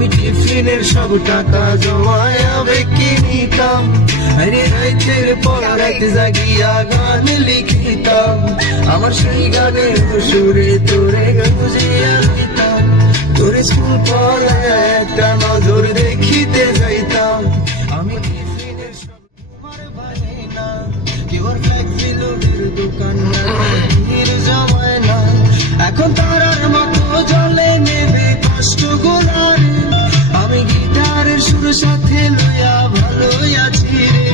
আমি টিফিনের সব টাকা জমায় আবেগকে নিতাম, আরে রাইতের পর রাত জাগিয়া গান লিখিতাম, আমার সেই গানের সুরে তোরে গুজিয়া দিতাম, তোর স্কুল পড়ায় একটা নজর দেখিতে যাইতাম। আমি টিফিনের সব তোমার বানাইনা, কেবল ফ্লেক্সি লোডের দোকান ভিড় জমায় না, এখন তারার মতো জলে নেবে কষ্ট গোলার, আমি গিটারের সুর সাথে লইয়া ভালোই আছি রে,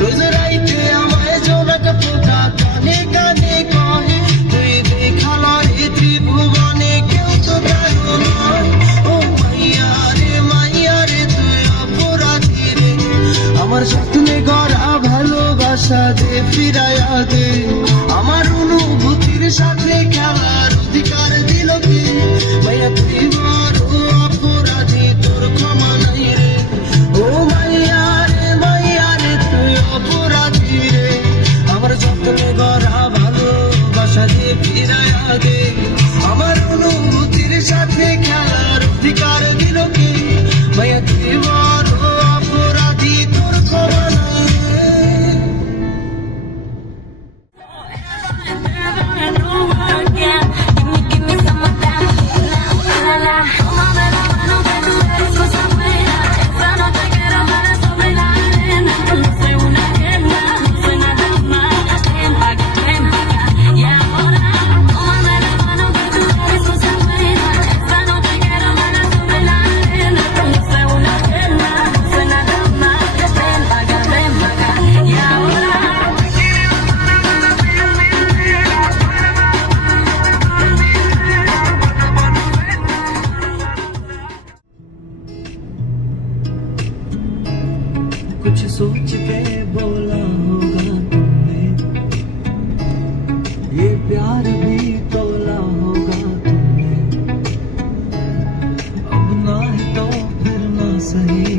রোজ রাইতে আমায় জোনাক পোকা কানে কানে কহে, তুই দেখালো রে ত্রিভুবনে কেউ তো কারো নয়, ও মাইয়া রে তুই অপরাধী রে, আমার স্বপ্নে গড়া ভালোবাসা দে ফিরাইয়া দে, আমার অনুভূতির সাথে খেলার অধিকার দিল কে, মাইয়া তুই বড় অপরাধী, তোর ক্ষমা নাই রে, ও মাইয়া রে তুই অপরাধী রে, আমার স্বপ্নে গড়া ভালোবাসা দে ফিরাইয়া দে, আমার অনুভূতির সাথে খেলার অধিকার দিল কে, মাইয়া তুই বড় অপরাধী, তোর ক্ষমা নাই রে। कुछ सोच के बोला होगा तुमने, ये प्यार भी तोला होगा तुमने, अब ना है तो फिर ना सही।